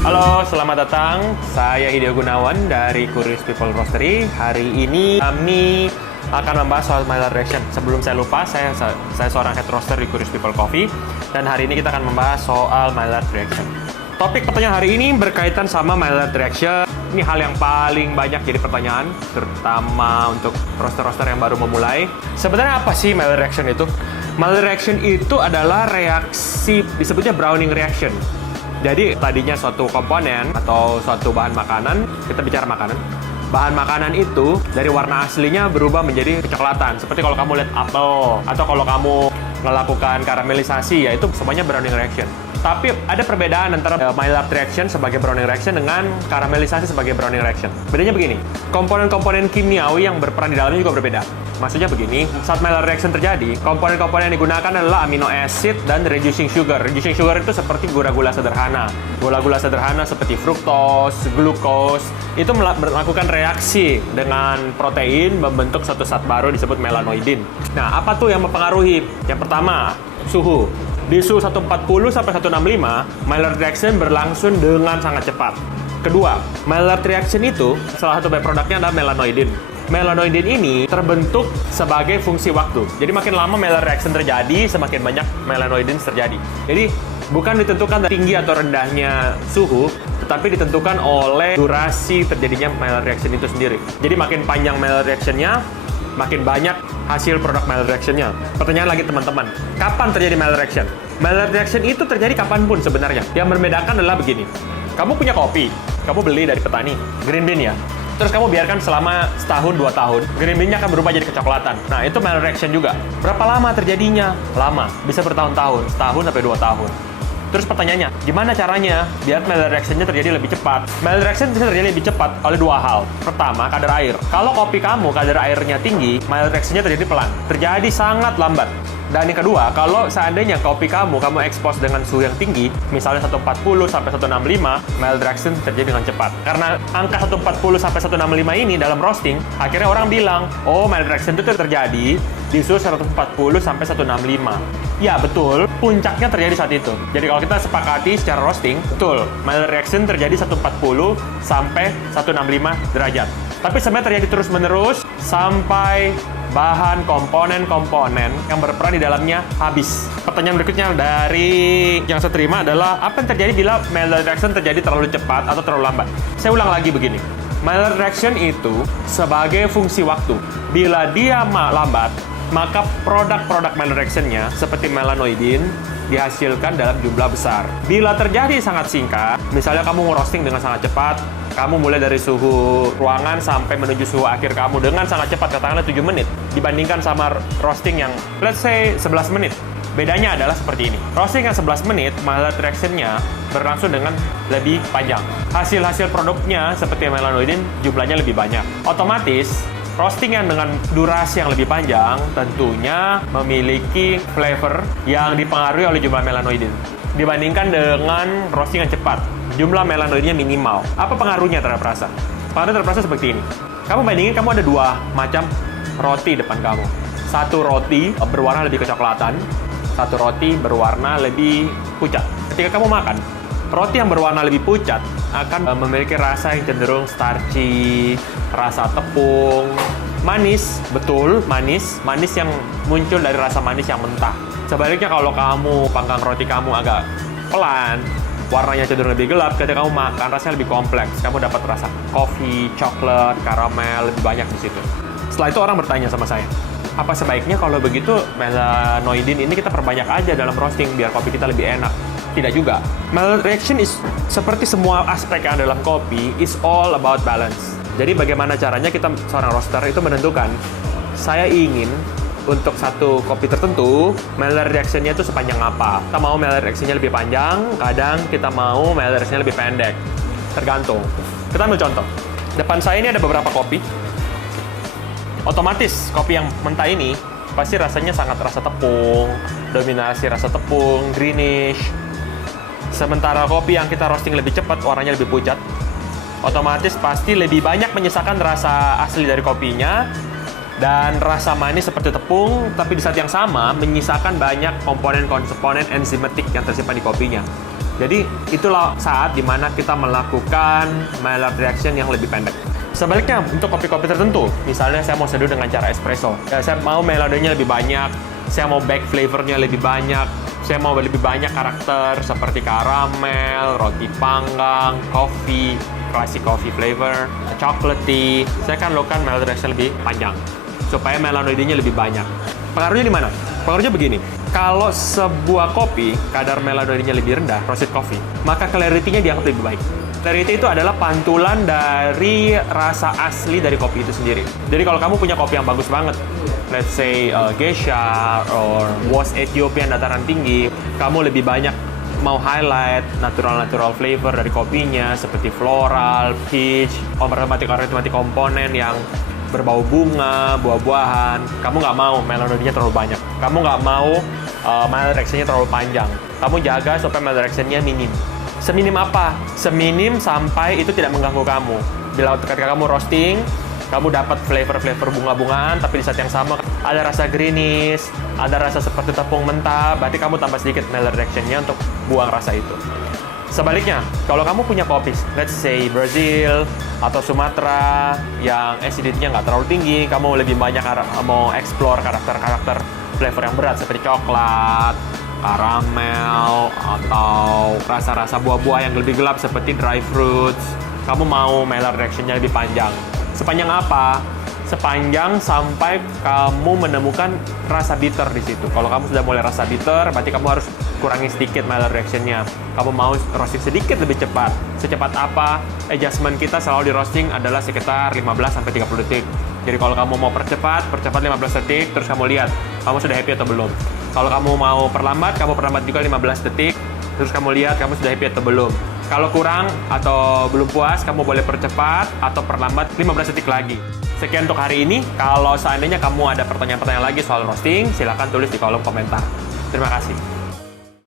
Halo, selamat datang. Saya Hideo Gunawan dari Curious People Roastery. Hari ini kami akan membahas soal Maillard Reaction. Sebelum saya lupa, saya seorang head roaster di Curious People Coffee. Dan hari ini kita akan membahas soal Maillard Reaction. Topik pertanyaan hari ini berkaitan sama Maillard Reaction. Ini hal yang paling banyak jadi pertanyaan, terutama untuk roaster-roaster yang baru memulai. Sebenarnya apa sih Maillard Reaction itu? Maillard Reaction itu adalah reaksi, disebutnya Browning Reaction. Jadi tadinya suatu komponen atau suatu bahan makanan, kita bicara makanan, bahan makanan itu dari warna aslinya berubah menjadi kecoklatan. Seperti kalau kamu lihat apel, atau kalau kamu melakukan karamelisasi, ya itu semuanya browning reaction. Tapi ada perbedaan antara Maillard Reaction sebagai browning reaction dengan karamelisasi sebagai browning reaction. Bedanya begini, komponen-komponen kimiawi yang berperan di dalamnya juga berbeda. Maksudnya begini, saat Maillard Reaction terjadi, komponen-komponen yang digugakan adalah amino acid dan reducing sugar. Reducing sugar itu seperti gula-gula sederhana. Gula-gula sederhana seperti fruktos, glukos, itu melakukan reaksi dengan protein membentuk suatu zat baru disebut melanoidin. Nah, apa tuh yang mempengaruhi? Yang pertama, suhu. Di suhu 140 sampai 165, Maillard Reaction berlangsung dengan sangat cepat. Kedua, Maillard Reaction itu salah satu byproduct-nya adalah melanoidin. Melanoidin ini terbentuk sebagai fungsi waktu. Jadi makin lama Maillard Reaction terjadi, semakin banyak melanoidin terjadi. Jadi bukan ditentukan tinggi atau rendahnya suhu, tetapi ditentukan oleh durasi terjadinya Maillard Reaction itu sendiri. Jadi makin panjang Maillard Reaction-nya, makin banyak hasil produk Maillard Reaction-nya. Pertanyaan lagi teman-teman, kapan terjadi Maillard Reaction? Maillard Reaction itu terjadi kapanpun sebenarnya. Yang membedakan adalah begini. Kamu punya kopi, kamu beli dari petani, green bean ya. Terus kamu biarkan selama setahun, 2 tahun, green bean-nya akan berubah jadi kecoklatan. Nah, itu Maillard Reaction juga. Berapa lama terjadinya? Lama, bisa bertahun-tahun, setahun sampai 2 tahun. Terus pertanyaannya, gimana caranya biar Maillard Reaction-nya terjadi lebih cepat? Maillard Reaction bisa terjadi lebih cepat oleh 2 hal. Pertama, kadar air. Kalau kopi kamu kadar airnya tinggi, Maillard Reaction-nya terjadi pelan. Terjadi sangat lambat. Dan yang kedua, kalau seandainya kopi kamu expose dengan suhu yang tinggi, misalnya 140 sampai 165, Maillard Reaction terjadi dengan cepat. Karena angka 140 sampai 165 ini dalam roasting, akhirnya orang bilang, oh Maillard Reaction itu terjadi di suhu 140 sampai 165. Ya betul, puncaknya terjadi saat itu. Jadi kalau kita sepakati secara roasting, betul, Maillard Reaction terjadi 140 sampai 165 derajat. Tapi sebenarnya terjadi terus-menerus sampai bahan komponen-komponen yang berperan di dalamnya habis. Pertanyaan berikutnya dari yang saya terima adalah, apa yang terjadi bila Maillard Reaction terjadi terlalu cepat atau terlalu lambat? Saya ulang lagi begini. Maillard Reaction itu sebagai fungsi waktu. Bila dia lambat, maka produk-produk Maillard Reaction-nya seperti melanoidin dihasilkan dalam jumlah besar. Bila terjadi sangat singkat, misalnya kamu ngerosting dengan sangat cepat, kamu mulai dari suhu ruangan sampai menuju suhu akhir kamu dengan sangat cepat, katakanlah 7 menit, dibandingkan sama roasting yang, let's say, 11 menit. Bedanya adalah seperti ini. Roasting yang 11 menit, Maillard Reaction-nya berlangsung dengan lebih panjang. Hasil-hasil produknya seperti melanoidin jumlahnya lebih banyak. Otomatis, roasting yang dengan durasi yang lebih panjang tentunya memiliki flavor yang dipengaruhi oleh jumlah melanoidin. Dibandingkan dengan roasting yang cepat, jumlah melanoidinnya minimal. Apa pengaruhnya terhadap rasa? Pengaruh terhadap rasa seperti ini. Kamu bandingin, kamu ada 2 macam roti depan kamu. Satu roti berwarna lebih kecoklatan, satu roti berwarna lebih pucat. Ketika kamu makan, roti yang berwarna lebih pucat akan memiliki rasa yang cenderung starchy, rasa tepung, manis, betul, manis yang muncul dari rasa manis yang mentah. Sebaliknya kalau kamu panggang roti kamu agak pelan, warnanya cenderung lebih gelap, ketika kamu makan rasanya lebih kompleks. Kamu dapat rasa kopi, coklat, karamel, lebih banyak di situ. Setelah itu orang bertanya sama saya, apa sebaiknya kalau begitu melanoidin ini kita perbanyak aja dalam roasting biar kopi kita lebih enak? Tidak juga. Maillard Reaction is seperti semua aspek yang ada dalam kopi, is all about balance. Jadi bagaimana caranya kita seorang roaster itu menentukan, saya ingin untuk satu kopi tertentu, Maillard Reaction-nya itu sepanjang apa? Kita mau Maillard Reaction-nya lebih panjang, kadang kita mau Maillard Reaction-nya lebih pendek. Tergantung. Kita ambil contoh. Depan saya ini ada beberapa kopi. Otomatis kopi yang mentah ini pasti rasanya sangat rasa tepung, dominasi rasa tepung, greenish. Sementara kopi yang kita roasting lebih cepat, warnanya lebih pucat, otomatis pasti lebih banyak menyisakan rasa asli dari kopinya dan rasa manis seperti tepung, tapi di saat yang sama menyisakan banyak komponen-komponen enzimatik yang tersimpan di kopinya. Jadi itulah saat dimana kita melakukan Maillard reaction yang lebih pendek. Sebaliknya, untuk kopi-kopi tertentu, misalnya saya mau seduh dengan cara espresso, ya, saya mau Maillardnya lebih banyak, saya mau back flavornya lebih banyak, saya mau lebih banyak karakter seperti karamel, roti panggang, coffee, classic coffee flavor, chocolatey. Saya akan lakukan Maillard reaction lebih panjang supaya melanoidnya lebih banyak. Pengaruhnya di mana? Pengaruhnya begini. Kalau sebuah kopi kadar melanoidnya lebih rendah, roasted coffee, maka clarity-nya dianggap lebih baik. Clarity itu adalah pantulan dari rasa asli dari kopi itu sendiri. Jadi kalau kamu punya kopi yang bagus banget, let's say Geisha or Was Ethiopian dataran tinggi, kamu lebih banyak mau highlight natural flavor dari kopinya seperti floral, peach, aromatic komponen yang berbau bunga, buah-buahan. Kamu nggak mau melanoidnya terlalu banyak. Kamu nggak mau Maillard reaction-nya terlalu panjang. Kamu jaga supaya Maillard reaction-nya minim. Seminim apa? Seminim sampai itu tidak mengganggu kamu. Bila ketika kamu roasting, kamu dapat flavor bunga-bungaan, tapi di saat yang sama ada rasa greenish, ada rasa seperti tepung mentah, berarti kamu tambah sedikit Maillard reaction-nya untuk buang rasa itu. Sebaliknya, kalau kamu punya kopi, let's say Brazil atau Sumatera yang acidity-nya nggak terlalu tinggi, kamu lebih banyak mau explore karakter flavor yang berat seperti coklat, karamel, atau rasa-rasa buah-buah yang lebih gelap seperti dry fruits, kamu mau Maillard reaction-nya lebih panjang. Sepanjang apa? Sepanjang sampai kamu menemukan rasa bitter di situ. Kalau kamu sudah mulai rasa bitter, berarti kamu harus kurangi sedikit Maillard reaction-nya. Kamu mau roasting sedikit lebih cepat. Secepat apa? Adjustment kita selalu di roasting adalah sekitar 15-30 detik. Jadi kalau kamu mau percepat 15 detik, terus kamu lihat, kamu sudah happy atau belum. Kalau kamu mau perlambat, kamu perlambat juga 15 detik, terus kamu lihat kamu sudah happy atau belum. Kalau kurang atau belum puas, kamu boleh percepat atau perlambat 15 detik lagi. Sekian untuk hari ini. Kalau seandainya kamu ada pertanyaan-pertanyaan lagi soal roasting, silahkan tulis di kolom komentar. Terima kasih.